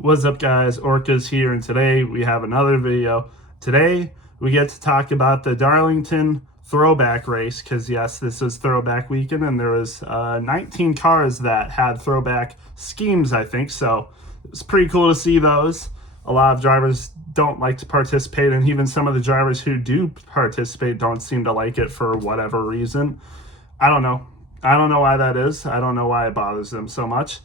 What's up, guys? Orca's here, and today we have another video. Today we get to talk about the Darlington throwback race, because yes, this is throwback weekend and there was 19 cars that had throwback schemes, I think, so it's pretty cool to see those. A lot of drivers don't like to participate, and even some of the drivers who do participate don't seem to like it for whatever reason. I don't know why that is. I don't know why it bothers them so much.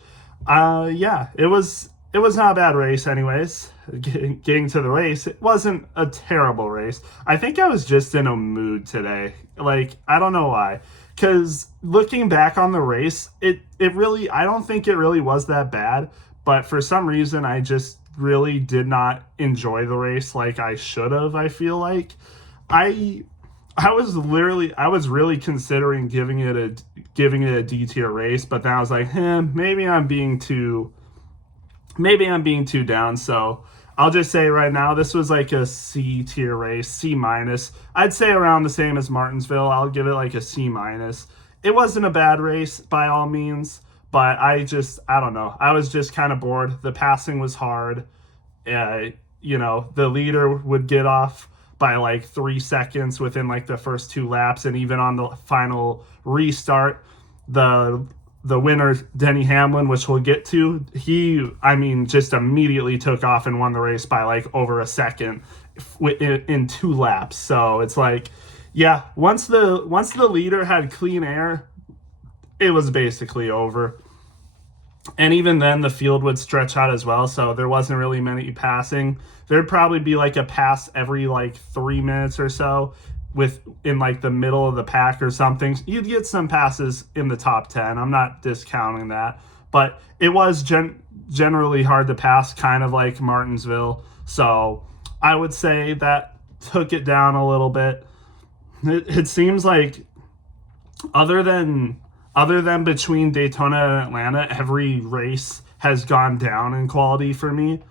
Yeah, it was not a bad race anyways. Getting to the race, it wasn't a terrible race. I think I was just in a mood today. Like, I don't know why. Because looking back on the race, it really, I don't think it really was that bad. But for some reason, I just really did not enjoy the race like I should have, I feel like. I I was really considering giving it a D tier race, but then I was like, maybe I'm being too down. So I'll just say right now, this was like a C tier race, C minus. I'd say around the same as Martinsville. I'll give it like a C minus. It wasn't a bad race by all means, but I don't know. I was just kind of bored. The passing was hard. uh, the leader would get off by like 3 seconds within like the first two laps, and even on the final restart, the winner, Denny Hamlin, which we'll get to, just immediately took off and won the race by like over a second in 2 laps. So it's like, yeah, once the leader had clean air, it was basically over. And even then, the field would stretch out as well, so there wasn't really many passing. There'd probably be like a pass every like 3 minutes or so, in like the middle of the pack or something. You'd get some passes in the top 10. I'm not discounting that, but it was generally hard to pass, kind of like Martinsville. So I would say that took it down a little bit. It seems like other than between Daytona and Atlanta, every race has gone down in quality for me.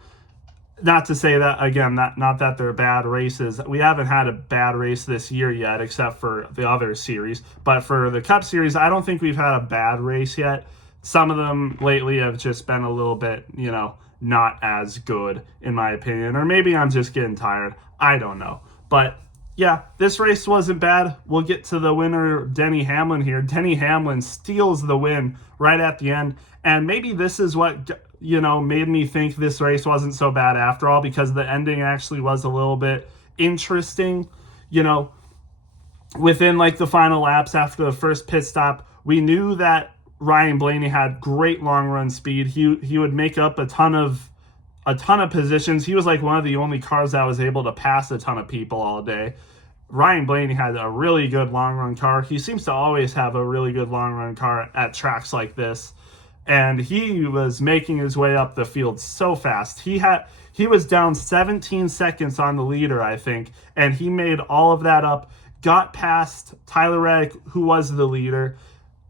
Not to say that, again, not that they're bad races. We haven't had a bad race this year yet, except for the other series. But for the Cup Series, I don't think we've had a bad race yet. Some of them lately have just been a little bit, not as good, in my opinion. Or maybe I'm just getting tired. I don't know. But yeah, this race wasn't bad. We'll get to the winner, Denny Hamlin, here. Denny Hamlin steals the win right at the end. And maybe this is what, made me think this race wasn't so bad after all, because the ending actually was a little bit interesting. Within like the final laps after the first pit stop, we knew that Ryan Blaney had great long run speed. He would make up a ton of positions. He was like one of the only cars that was able to pass a ton of people all day. Ryan Blaney had a really good long run car. He seems to always have a really good long run car at tracks like this. And he was making his way up the field so fast. He was down 17 seconds on the leader, I think, and he made all of that up, got past Tyler Reddick, who was the leader.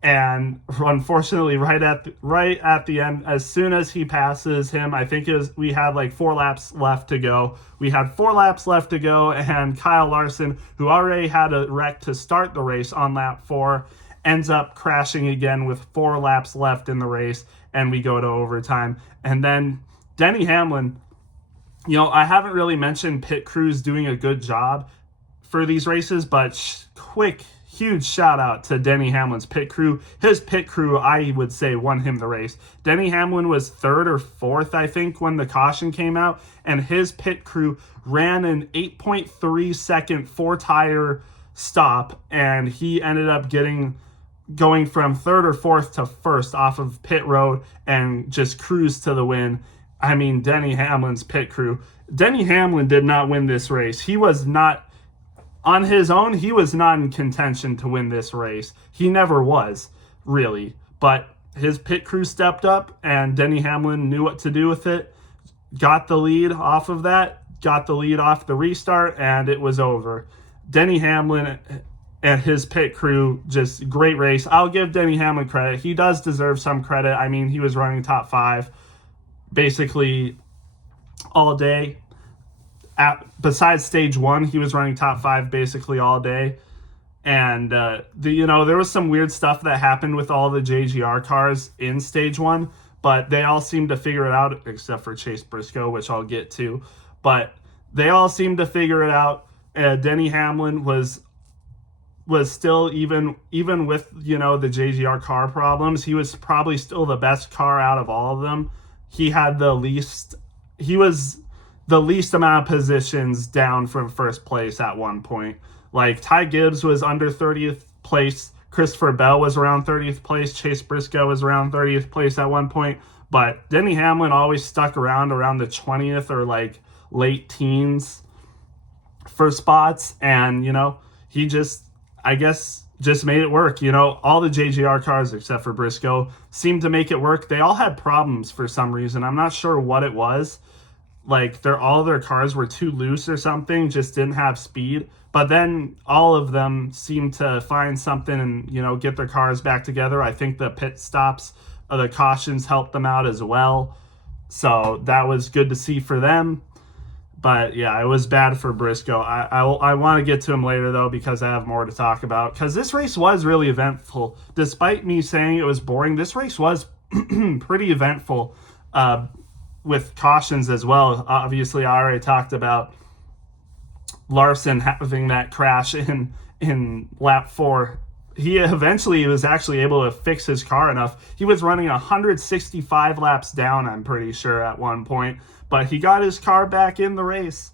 And unfortunately, right at the end, as soon as he passes him, I think we had like 4 laps left to go. We had 4 laps left to go, and Kyle Larson, who already had a wreck to start the race on lap 4, ends up crashing again with 4 laps left in the race, and we go to overtime. And then Denny Hamlin, I haven't really mentioned pit crews doing a good job for these races, but huge shout out to Denny Hamlin's pit crew. His pit crew, I would say, won him the race. Denny Hamlin was 3rd or 4th, I think, when the caution came out, and his pit crew ran an 8.3 second 4-tire stop, and he ended up going from 3rd or 4th to 1st off of pit road and just cruised to the win. I mean, Denny Hamlin's pit crew. Denny Hamlin did not win this race. He was not on his own. He was not in contention to win this race. He never was, really. But his pit crew stepped up, and Denny Hamlin knew what to do with it. Got the lead off of that, got the lead off the restart, and it was over. Denny Hamlin and his pit crew, just great race. I'll give Denny Hamlin credit. He does deserve some credit. I mean, he was running top 5 basically all day. Besides stage 1, he was running top 5 basically all day. And there was some weird stuff that happened with all the JGR cars in stage 1, but they all seemed to figure it out except for Chase Briscoe, which I'll get to. But they all seemed to figure it out. Denny Hamlin was still, even with, you know, the JGR car problems, he was probably still the best car out of all of them. He was the least amount of positions down from first place at one point. Like, Ty Gibbs was under 30th place, Christopher Bell was around 30th place, Chase Briscoe was around 30th place at one point, but Denny Hamlin always stuck around the 20th or like late teens for spots, and, you know, he just, I guess, just made it work. You know, all the JGR cars except for Briscoe seemed to make it work. They all had problems for some reason. I'm not sure what it was. Like, all their cars were too loose or something, just didn't have speed. But then all of them seemed to find something and, you know, get their cars back together. I think the pit stops, the cautions helped them out as well. So that was good to see for them. But yeah, it was bad for Briscoe. I want to get to him later, though, because I have more to talk about. Because this race was really eventful. Despite me saying it was boring, this race was pretty eventful. With cautions as well. Obviously, I already talked about Larson having that crash in lap 4. He eventually was actually able to fix his car enough. He was running 165 laps down, I'm pretty sure, at one point. But he got his car back in the race,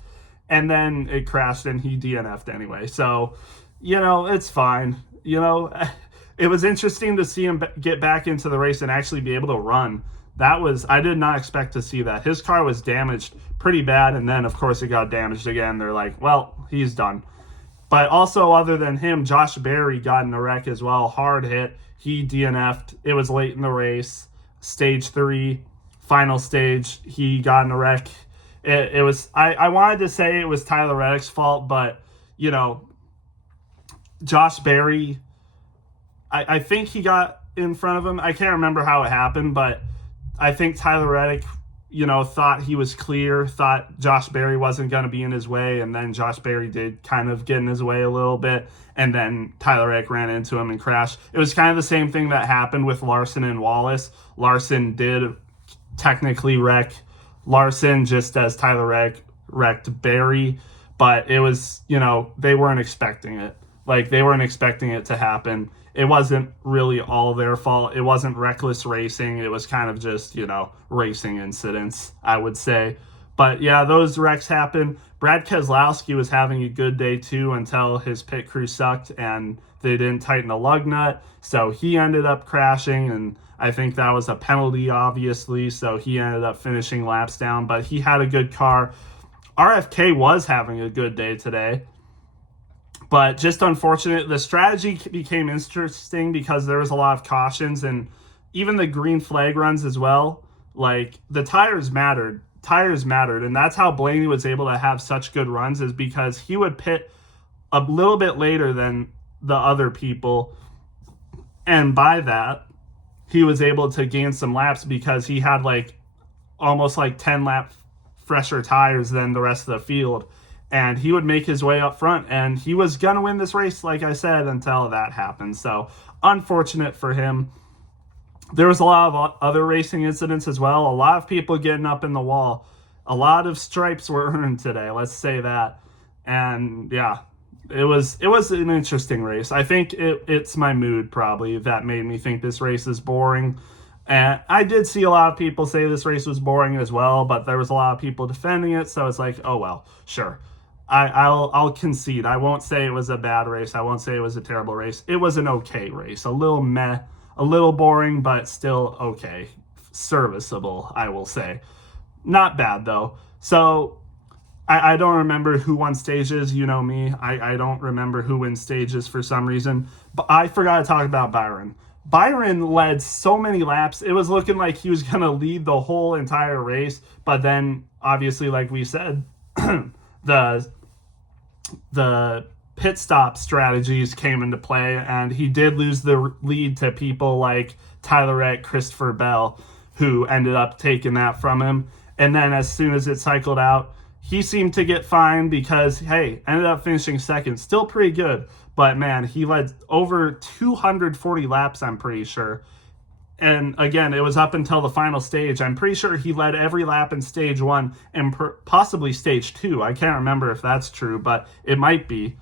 and then it crashed and he DNF'd anyway. So, you know, it's fine. You know, it was interesting to see him get back into the race and actually be able to run. I did not expect to see that. His car was damaged pretty bad, and then, of course, it got damaged again. They're like, well, he's done. But also, other than him, Josh Berry got in a wreck as well. Hard hit. He DNF'd. It was late in the race. Stage 3, final stage, he got in a wreck. It was, I wanted to say it was Tyler Reddick's fault, but, you know, Josh Berry, I think he got in front of him. I can't remember how it happened, but I think Tyler Reddick, you know, thought he was clear, thought Josh Berry wasn't going to be in his way, and then Josh Berry did kind of get in his way a little bit, and then Tyler Reddick ran into him and crashed. It was kind of the same thing that happened with Larson and Wallace. Larson did technically wreck Larson just as Tyler Reddick wrecked Berry, but it was, you know, they weren't expecting it. Like, they weren't expecting it to happen. It wasn't really all their fault. It wasn't reckless racing. It was kind of just, you know, racing incidents, I would say. But yeah, those wrecks happened. Brad Keselowski was having a good day too until his pit crew sucked and they didn't tighten the lug nut. So he ended up crashing, and I think that was a penalty, obviously. So he ended up finishing laps down, but he had a good car. RFK was having a good day today. But just unfortunate, the strategy became interesting because there was a lot of cautions and even the green flag runs as well. Like, the tires mattered. And that's how Blaney was able to have such good runs, is because he would pit a little bit later than the other people. And by that, he was able to gain some laps because he had like almost like 10 lap fresher tires than the rest of the field. And he would make his way up front, and he was going to win this race, like I said, until that happened. So, unfortunate for him. There was a lot of other racing incidents as well. A lot of people getting up in the wall. A lot of stripes were earned today, let's say that. And, yeah, it was an interesting race. I think it's my mood, probably, that made me think this race is boring. And I did see a lot of people say this race was boring as well, but there was a lot of people defending it, so it's like, oh, well, sure. I'll concede. I won't say it was a bad race. I won't say it was a terrible race. It was an okay race. A little meh, a little boring, but still okay. Serviceable, I will say. Not bad, though. So, I don't remember who won stages. You know me. I don't remember who wins stages for some reason. But I forgot to talk about Byron. Byron led so many laps. It was looking like he was going to lead the whole entire race. But then, obviously, like we said, the pit stop strategies came into play, and he did lose the lead to people like Tyler Reddick, Christopher Bell, who ended up taking that from him. And then as soon as it cycled out, he seemed to get fined because, hey, ended up finishing second. Still pretty good, but man, he led over 240 laps, I'm pretty sure. And again, it was up until the final stage. I'm pretty sure he led every lap in stage 1 and possibly stage 2. I can't remember if that's true, but it might be.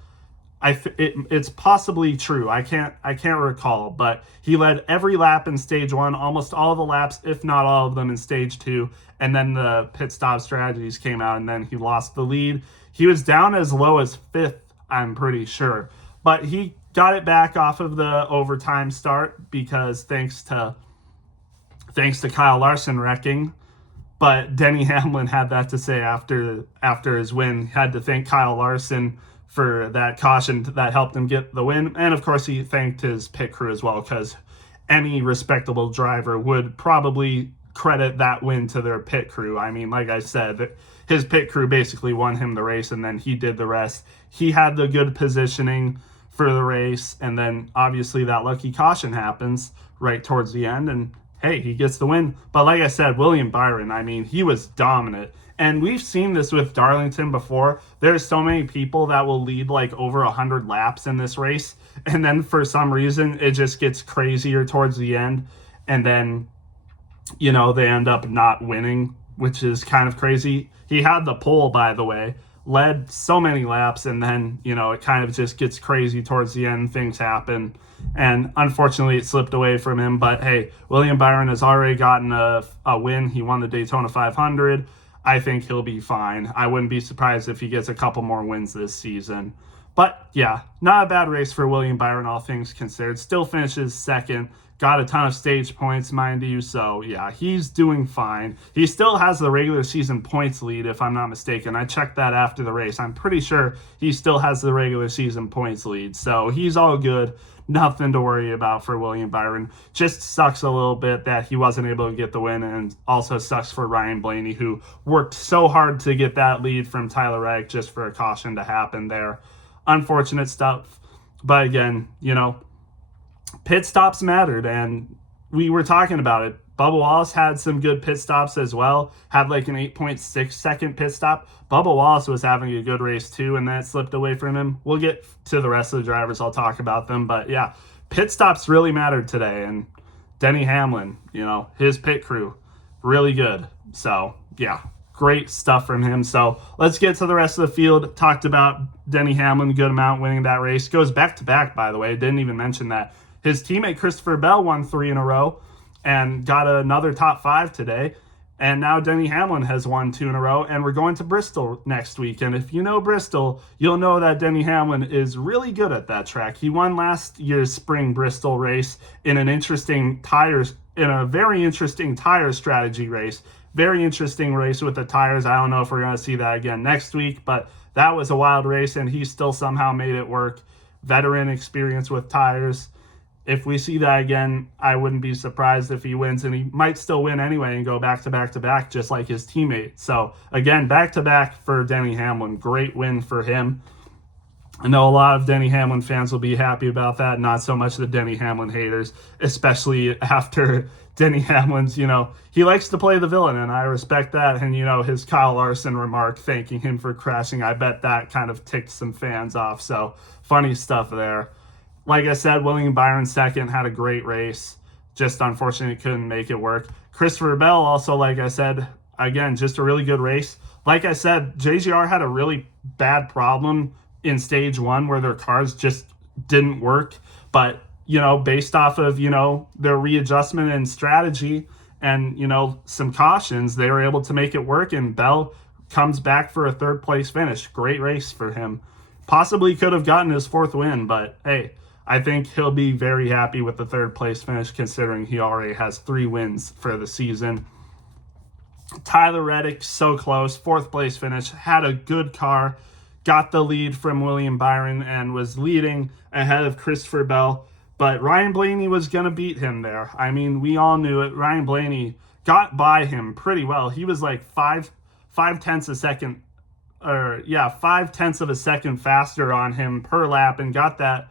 It's possibly true. I can't recall, but he led every lap in stage 1, almost all the laps, if not all of them, in stage 2. And then the pit stop strategies came out, and then he lost the lead. He was down as low as 5th, I'm pretty sure, but he got it back off of the overtime start because thanks to Kyle Larson wrecking. But Denny Hamlin had that to say after his win. He had to thank Kyle Larson for that caution that helped him get the win. And of course, he thanked his pit crew as well, because any respectable driver would probably credit that win to their pit crew. I mean, like I said, his pit crew basically won him the race, and then he did the rest. He had the good positioning for the race, and then obviously that lucky caution happens right towards the end, and hey, he gets the win. But like I said, William Byron, I mean, he was dominant. And we've seen this with Darlington before. There's so many people that will lead like over 100 laps in this race, and then for some reason it just gets crazier towards the end, and then they end up not winning, which is kind of crazy. He had the pole, by the way, led so many laps, and then it kind of just gets crazy towards the end. Things happen, and unfortunately it slipped away from him. But hey, William Byron has already gotten a win. He won the Daytona 500. I think he'll be fine. I wouldn't be surprised if he gets a couple more wins this season. But yeah, not a bad race for William Byron, all things considered. Still finishes second. Got a ton of stage points, mind you. So yeah, he's doing fine. He still has the regular season points lead, if I'm not mistaken. I checked that after the race. I'm pretty sure he still has the regular season points lead. So he's all good. Nothing to worry about for William Byron. Just sucks a little bit that he wasn't able to get the win, and also sucks for Ryan Blaney, who worked so hard to get that lead from Tyler Reddick just for a caution to happen there. Unfortunate stuff. But again, pit stops mattered, and we were talking about it. Bubba Wallace had some good pit stops as well. Had like an 8.6 second pit stop. Bubba Wallace was having a good race too, and that slipped away from him. We'll get to the rest of the drivers. I'll talk about them. But yeah, pit stops really mattered today. And Denny Hamlin, his pit crew, really good. So yeah, great stuff from him. So let's get to the rest of the field. Talked about Denny Hamlin, good amount, winning that race. Goes back to back, by the way. Didn't even mention that. His teammate Christopher Bell won 3 in a row and got another top 5 today. And now Denny Hamlin has won 2 in a row, and we're going to Bristol next week. And if you know Bristol, you'll know that Denny Hamlin is really good at that track. He won last year's spring Bristol race in a very interesting tire strategy race. Very interesting race with the tires. I don't know if we're going to see that again next week, but that was a wild race, and he still somehow made it work. Veteran experience with tires. If we see that again, I wouldn't be surprised if he wins, and he might still win anyway and go back to back to back, just like his teammate. So again, back to back for Denny Hamlin. Great win for him. I know a lot of Denny Hamlin fans will be happy about that, not so much the Denny Hamlin haters, especially after Denny Hamlin's, he likes to play the villain, and I respect that. And, his Kyle Larson remark thanking him for crashing, I bet that kind of ticked some fans off. So funny stuff there. Like I said, William Byron second, had a great race. Just unfortunately couldn't make it work. Christopher Bell also, like I said, again, just a really good race. Like I said, JGR had a really bad problem in stage 1 where their cars just didn't work. But, based off of, their readjustment and strategy and, some cautions, they were able to make it work. And Bell comes back for a 3rd place finish. Great race for him. Possibly could have gotten his 4th win, but hey, I think he'll be very happy with the 3rd place finish, considering he already has 3 wins for the season. Tyler Reddick, so close. 4th place finish. Had a good car. Got the lead from William Byron and was leading ahead of Christopher Bell. But Ryan Blaney was going to beat him there. I mean, we all knew it. Ryan Blaney got by him pretty well. He was like 5/10 of a second faster on him per lap, and got that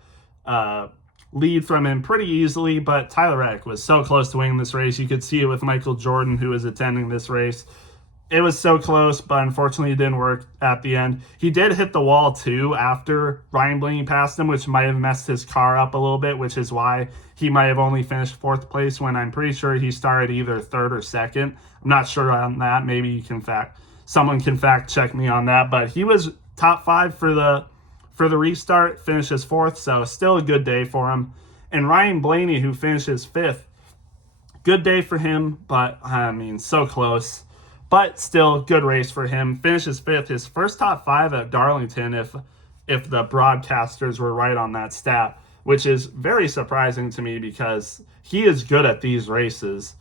lead from him pretty easily. But Tyler Reddick was so close to winning this race. You could see it with Michael Jordan, who was attending this race. It was so close, but unfortunately it didn't work at the end. He did hit the wall too after Ryan Blaney passed him, which might have messed his car up a little bit, which is why he might have only finished fourth place when I'm pretty sure he started either third or second. I'm not sure on that. Maybe you can someone can fact check me on that, but he was top five for the restart, finishes fourth, so still a good day for him. And Ryan Blaney, who finishes fifth, good day for him, but I mean, so close. But still, good race for him. Finishes fifth, his first top five at Darlington, if the broadcasters were right on that stat, which is very surprising to me because he is good at these races.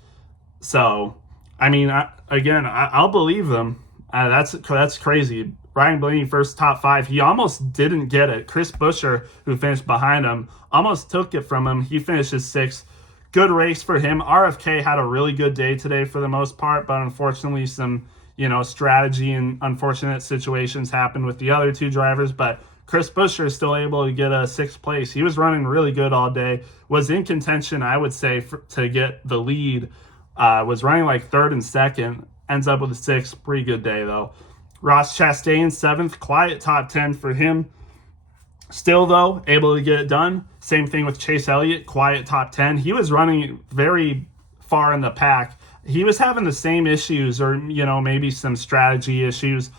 So, I mean, I'll believe them. That's crazy. Ryan Blaney first top five. He almost didn't get it. Chris Buescher, who finished behind him, almost took it from him. He finishes sixth. Good race for him. RFK had a really good day today for the most part, but unfortunately some, strategy and unfortunate situations happened with the other two drivers, but Chris Buescher is still able to get a sixth place. He was running really good all day, was in contention, I would say, to get the lead, was running like third and second, ends up with a sixth. Pretty good day, though. Ross Chastain, seventh, quiet top 10 for him. Still, though, able to get it done. Same thing with Chase Elliott, quiet top 10. He was running very far in the pack. He was having the same issues or, maybe some strategy issues.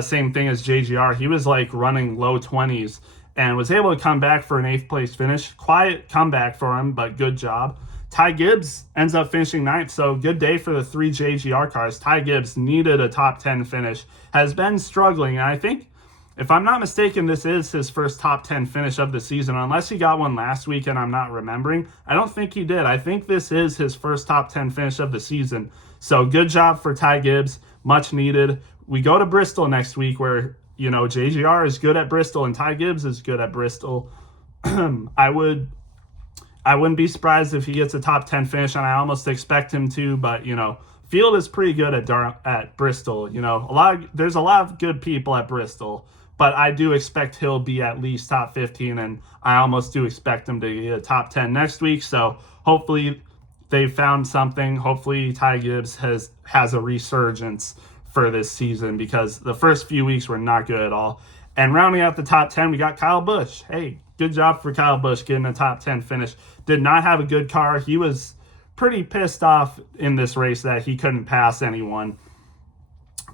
Same thing as JGR. He was like running low 20s and was able to come back for an 8th place finish. Quiet comeback for him, but good job. Ty Gibbs ends up finishing 9th, so good day for the 3 JGR cars. Ty Gibbs needed a top 10 finish, has been struggling, and I think, if I'm not mistaken, this is his first top 10 finish of the season, unless he got one last week and I'm not remembering. I don't think he did. I think this is his first top 10 finish of the season. So good job for Ty Gibbs, much needed. We go to Bristol next week where, JGR is good at Bristol and Ty Gibbs is good at Bristol. I wouldn't be surprised if he gets a top 10 finish, and I almost expect him to, but, field is pretty good at Bristol. There's a lot of good people at Bristol, but I do expect he'll be at least top 15, and I almost do expect him to get a top 10 next week, so hopefully they found something. Hopefully Ty Gibbs has a resurgence for this season because the first few weeks were not good at all. And rounding out the top 10, we got Kyle Busch. Hey, good job for Kyle Busch getting a top 10 finish. Did not have a good car. He was pretty pissed off in this race that he couldn't pass anyone,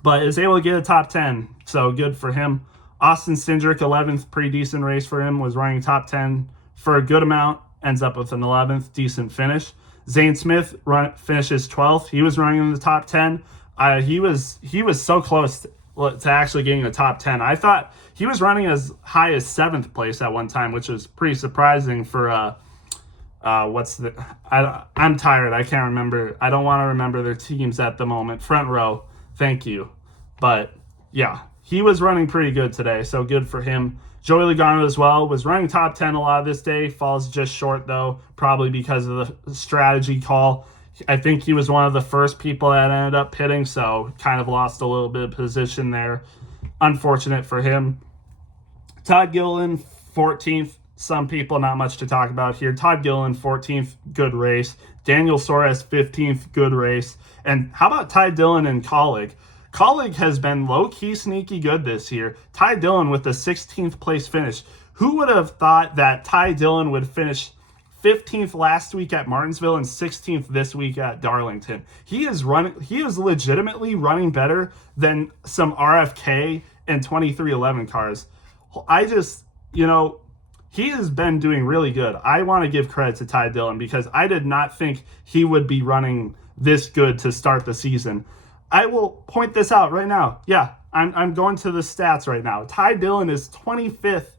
but is able to get a top 10, so good for him. Austin Cindric, 11th, pretty decent race for him, was running top 10 for a good amount, ends up with an 11th, decent finish. Zane Smith finishes 12th. He was running in the top 10. He was so close to actually getting a top 10. I thought he was running as high as 7th place at one time, which was pretty surprising for I'm tired. I can't remember. I don't want to remember their teams at the moment. Front row. Thank you. But yeah, he was running pretty good today, so good for him. Joey Logano as well was running top 10 a lot of this day. Falls just short though, probably because of the strategy call. I think he was one of the first people that ended up pitting, so kind of lost a little bit of position there. Unfortunate for him. Todd Gilliland, 14th. Some people, not much to talk about here. Todd Gilliland, 14th, good race. Daniel Suarez, 15th, good race. And how about Ty Dillon and Colleague? Colleague has been low-key sneaky good this year. Ty Dillon with a 16th place finish. Who would have thought that Ty Dillon would finish 15th last week at Martinsville and 16th this week at Darlington? He is legitimately running better than some RFK and 2311 cars. He has been doing really good. I want to give credit to Ty Dillon because I did not think he would be running this good to start the season. I will point this out right now. Yeah, I'm going to the stats right now. Ty Dillon is 25th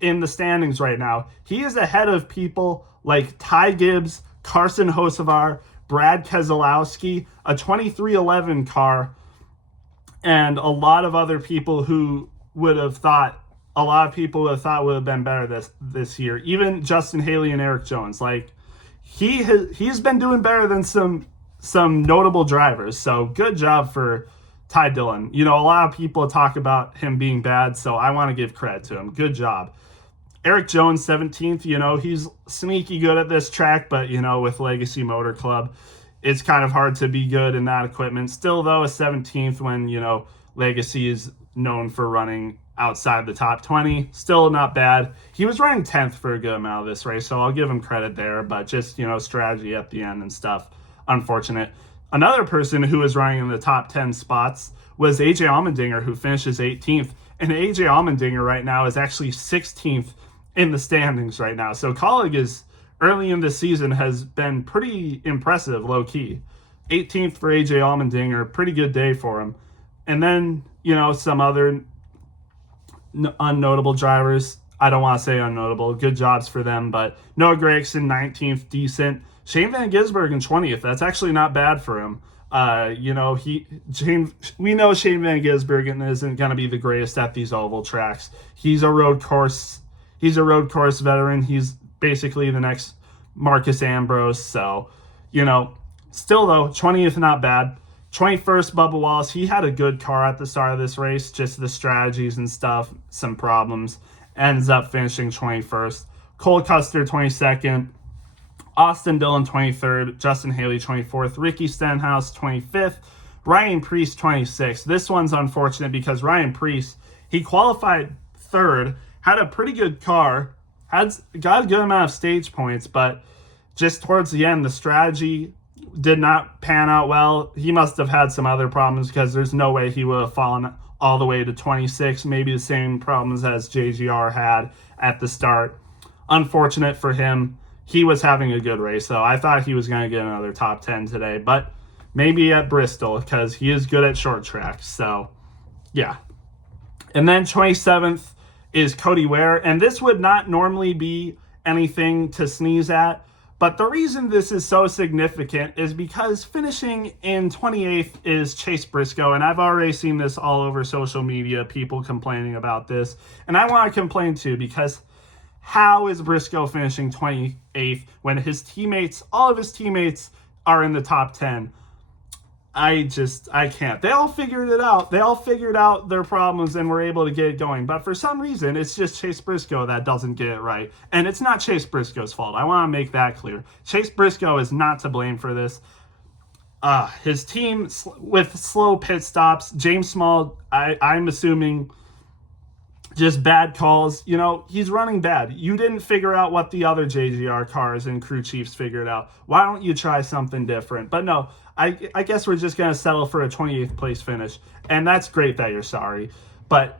in the standings right now. He is ahead of people like Ty Gibbs, Carson Hocevar, Brad Keselowski, a 2311 car, and a lot of other people who would have thought would have been better this year. Even Justin Haley and Eric Jones. Like, he's been doing better than some notable drivers. So good job for Ty Dillon. A lot of people talk about him being bad, so I want to give credit to him. Good job. Eric Jones, 17th. He's sneaky good at this track, but with Legacy Motor Club, it's kind of hard to be good in that equipment. Still, though, a 17th when, Legacy is known for running outside the top 20. Still not bad. He was running 10th for a good amount of this race, so I'll give him credit there, but just, strategy at the end and stuff. Unfortunate. Another person who was running in the top 10 spots was AJ Allmendinger, who finishes 18th. And AJ Allmendinger right now is actually 16th in the standings right now. So Colleague is early in the season has been pretty impressive, low key. 18th for AJ Allmendinger, pretty good day for him. And then, some other unnotable drivers. I don't want to say unnotable. Good jobs for them, but Noah Gragson, 19th, decent. Shane Van Gisbergen, 20th. That's actually not bad for him. We know Shane Van Gisbergen isn't going to be the greatest at these oval tracks. He's a road course veteran. He's basically the next Marcus Ambrose. So, still though, 20th, not bad. 21st, Bubba Wallace. He had a good car at the start of this race, just the strategies and stuff, some problems. Ends up finishing 21st. Cole Custer, 22nd. Austin Dillon, 23rd. Justin Haley, 24th. Ricky Stenhouse, 25th. Ryan Preece, 26th. This one's unfortunate because Ryan Preece, he qualified third, had a pretty good car, got a good amount of stage points, but just towards the end, the strategy did not pan out well. He must have had some other problems because there's no way he would have fallen all the way to 26. Maybe the same problems as JGR had at the start. Unfortunate for him. He was having a good race, though. I thought he was going to get another top 10 today, but maybe at Bristol because he is good at short tracks. So, yeah. And then 27th is Cody Ware, and this would not normally be anything to sneeze at, but the reason this is so significant is because finishing in 28th is Chase Briscoe, and I've already seen this all over social media, people complaining about this, and I want to complain too because how is Briscoe finishing 28th when all of his teammates are in the top 10? I can't. They all figured it out. They all figured out their problems and were able to get it going. But for some reason, it's just Chase Briscoe that doesn't get it right. And it's not Chase Briscoe's fault. I want to make that clear. Chase Briscoe is not to blame for this. His team with slow pit stops. James Small, I'm assuming just bad calls. He's running bad. You didn't figure out what the other JGR cars and crew chiefs figured out. Why don't you try something different? But no, I guess we're just going to settle for a 28th place finish. And that's great that you're sorry. But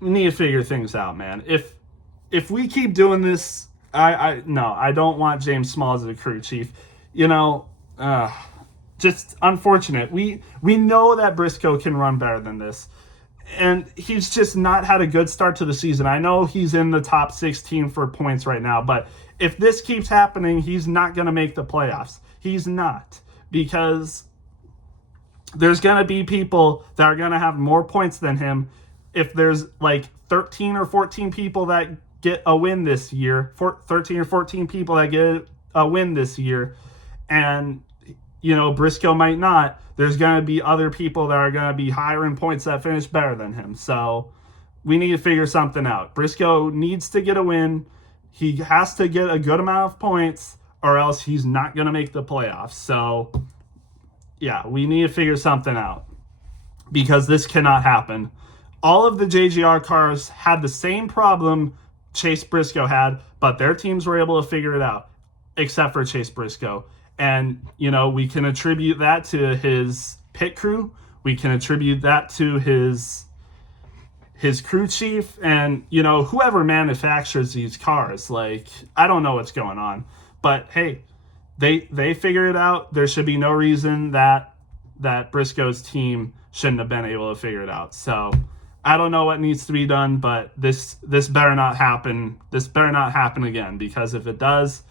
we need to figure things out, man. If we keep doing this, I don't want James Small as a crew chief. Just unfortunate. We know that Briscoe can run better than this. And he's just not had a good start to the season. I know he's in the top 16 for points right now, but if this keeps happening, he's not going to make the playoffs. He's not, because there's going to be people that are going to have more points than him. If there's like 13 or 14 people that get a win this year, 13 or 14 people that get a win this year, and Briscoe might not, there's going to be other people that are going to be higher in points that finish better than him. So we need to figure something out. Briscoe needs to get a win. He has to get a good amount of points or else he's not going to make the playoffs. So, yeah, we need to figure something out because this cannot happen. All of the JGR cars had the same problem Chase Briscoe had, but their teams were able to figure it out, except for Chase Briscoe. And, we can attribute that to his pit crew. We can attribute that to his crew chief and, whoever manufactures these cars. Like, I don't know what's going on. But, hey, they figured it out. There should be no reason that Briscoe's team shouldn't have been able to figure it out. So, I don't know what needs to be done, but this better not happen. This better not happen again, because if it does,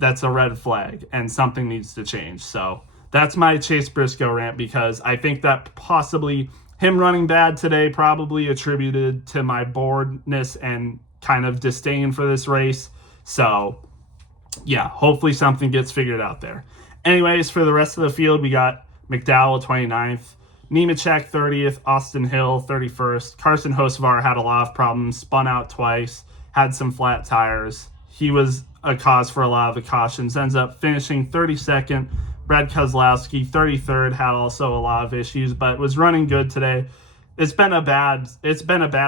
that's a red flag and something needs to change. So that's my Chase Briscoe rant, because I think that possibly him running bad today probably attributed to my boredness and kind of disdain for this race. So yeah, hopefully something gets figured out there. Anyways, for the rest of the field, we got McDowell 29th, Nemechek 30th, Austin Hill 31st. Carson Hocevar had a lot of problems, spun out twice, had some flat tires. He was a cause for a lot of the cautions, ends up finishing 32nd. Brad Keselowski, 33rd, had also a lot of issues, but was running good today. It's been a bad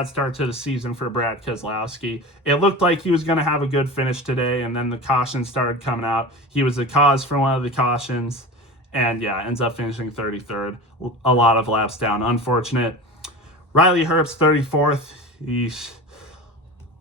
start to the season for Brad Keselowski. It looked like he was going to have a good finish today, and then the cautions started coming out. He was the cause for one of the cautions, and yeah, ends up finishing 33rd. A lot of laps down. Unfortunate. Riley Herbst, 34th.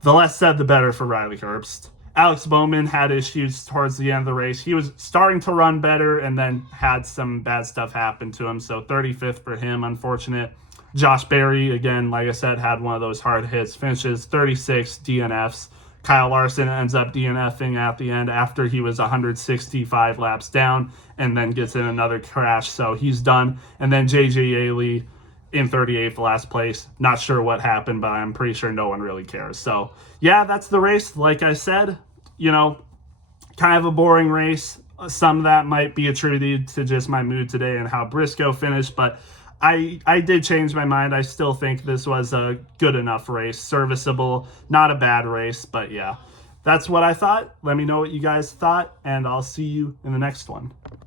The less said, the better for Riley Herbst. Alex Bowman had issues towards the end of the race. He was starting to run better and then had some bad stuff happen to him. So 35th for him, unfortunate. Josh Berry, again, like I said, had one of those hard hits. Finishes 36 DNFs. Kyle Larson ends up DNFing at the end after he was 165 laps down and then gets in another crash. So he's done. And then J.J. Yaley in 38th, last place. Not sure what happened, but I'm pretty sure no one really cares. So, yeah, that's the race. Like I said, kind of a boring race. Some of that might be attributed to just my mood today and how Briscoe finished, but I did change my mind. I still think this was a good enough race. Serviceable, not a bad race, but yeah. That's what I thought. Let me know what you guys thought, and I'll see you in the next one.